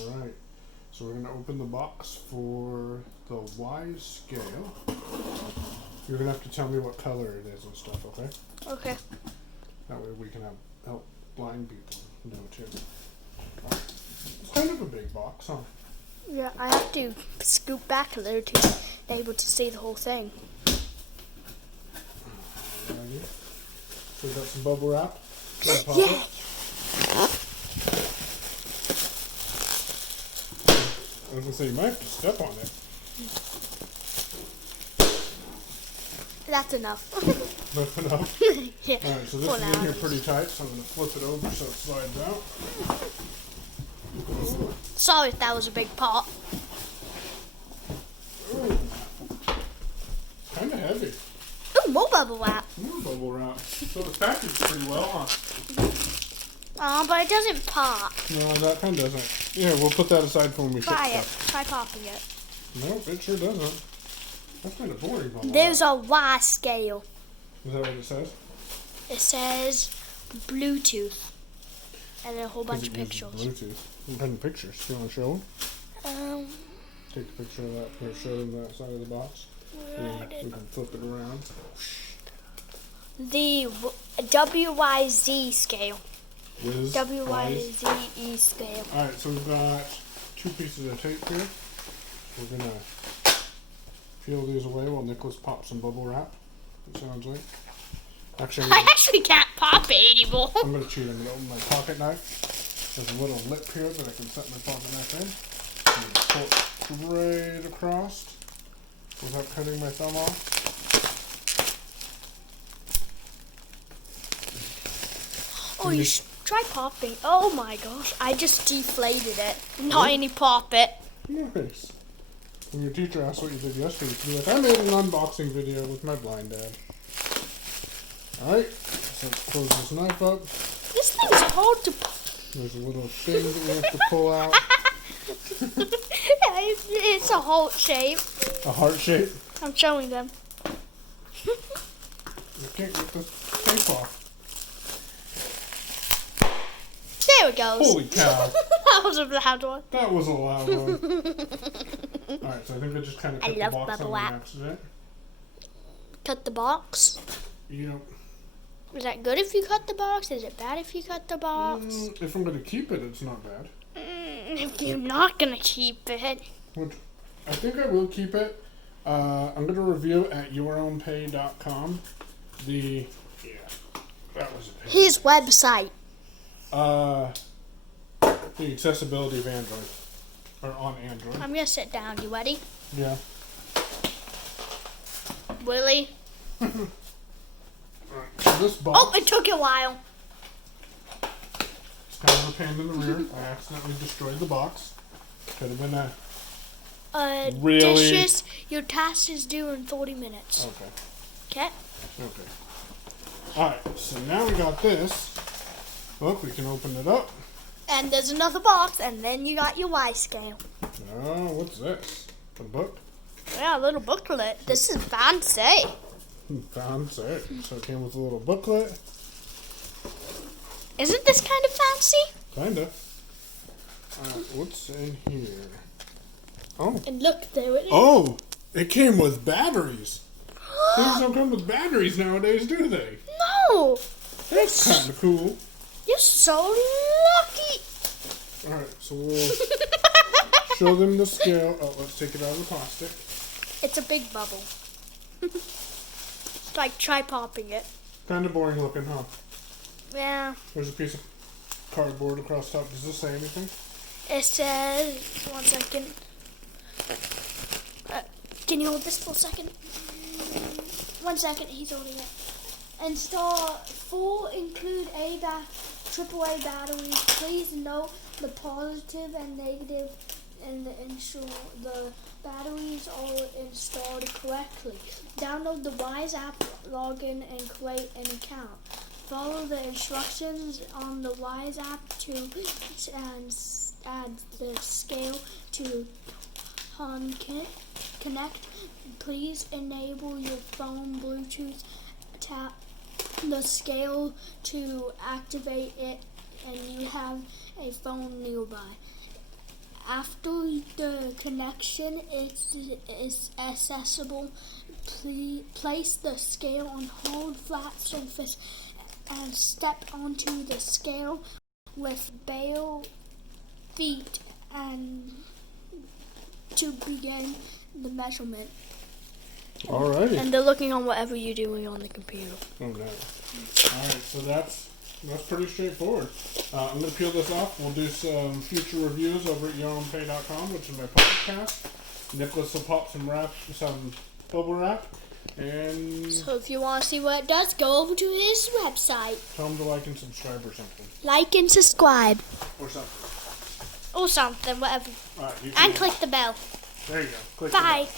Alright, so we're going to open the box for the Wyze Scale. You're going to have to tell me what color it is and stuff, okay? Okay. That way we can help blind people know too. Right. It's kind of a big box, huh? Yeah, I have to scoot back a little to be able to see the whole thing. Alrighty. So we got some bubble wrap. Yeah. I was going to say, you might have to step on it. That's enough. That's enough? Yeah. Alright, so this is in here pretty tight, so I'm going to flip it over so it slides out. Sorry if that was a big pot. Ooh. Kind of heavy. Ooh, more bubble wrap. More bubble wrap. So it's packaged pretty well, huh? Oh, but it doesn't pop. No, that kind doesn't. Yeah, we'll put that aside for when we ship Try it. stuff. Try popping it. No, it sure doesn't. That's kind of boring. Bubble There's wrap. a Wyze Scale. Is that what it says? It says Bluetooth. And then a whole bunch of pictures. Bluetooth. What kind of pictures? You want to show them? Take a picture of that or show them that side of the box. And we can flip it around. The Wyze Scale. Wyze. WYZE Scale. Alright, so we've got 2 pieces of tape here. We're going to peel these away while Nicholas pops some bubble wrap, it sounds like. Actually, I actually can't pop it anymore. I'm going to cheat. I'm going to open my pocket knife. There's a little lip here that I can set my pocket knife in. I'm going to pull it straight across without cutting my thumb off. Oh, you should try popping. Oh my gosh, I just deflated it. Not any pop it. Nice. When your teacher asks what you did yesterday, you can be like, I made an unboxing video with my blind dad. Alright, so let's close this knife up. This thing's hard to pop. There's a little thing that we have to pull out. It's a heart shape. A heart shape. I'm showing them. You can't get the tape off. There it goes. Holy cow. That was a loud one. That was a loud one. Alright, so I think I just kind of cut the love box bubble on wrap. accident. Cut the box. You know, Is that good if you cut the box? Is it bad if you cut the box? if I'm going to keep it, it's not bad. If you're not going to keep it. Which, I think I will keep it. I'm going to review at yourownpay.com the, that was a pain. His website. The accessibility of Android. Or on Android. I'm going to sit down. You ready? Yeah. Willie? Alright, so this box. Oh, it took a while. It's kind of a pain in the rear. I accidentally destroyed the box. Could have been a... Really? Dishes, your task is due in 40 minutes. Okay. Okay? Okay. Alright, so now we got this. Look, we can open it up. And there's another box, and then you got your Wyze Scale. Oh, what's this? A book? Yeah, a little booklet. This is fancy. Fancy. So it came with a little booklet. Isn't this kind of fancy? Kinda. What's in here? Oh. And look, there it is. Oh! It came with batteries. Things don't come with batteries nowadays, do they? No! That's kind of cool. You're so lucky. Alright, so we'll show them the scale. Oh, let's take it out of the plastic. It's a big bubble. It's like try popping it. Kind of boring looking, huh? Yeah. There's a piece of cardboard across top. Does this say anything? It says, 1 second. Can you hold this for a second? 1 second, he's holding it. Install full include AAA batteries. Please note the positive and negative and ensure the batteries are installed correctly. Download the Wyze app, log in, and create an account. Follow the instructions on the Wyze app to add the scale to connect. Please enable your phone Bluetooth. Tap the scale to activate it, and you have a phone nearby. after the connection is accessible, place the scale on hard, flat surface and step onto the scale with bare feet and to begin the measurement. Alrighty. And they're looking on whatever you're doing on the computer. Okay. Alright, so that's pretty straightforward. I'm going to peel this off. We'll do some future reviews over at yourownpay.com, which is my podcast. Nicholas will pop some bubble wrap. And So if you want to see what it does, go over to his website. tell him to like and subscribe or something. Like and subscribe. Or something. Or something, whatever. Alright, you And click the bell. There you go. Click the bell. Bye.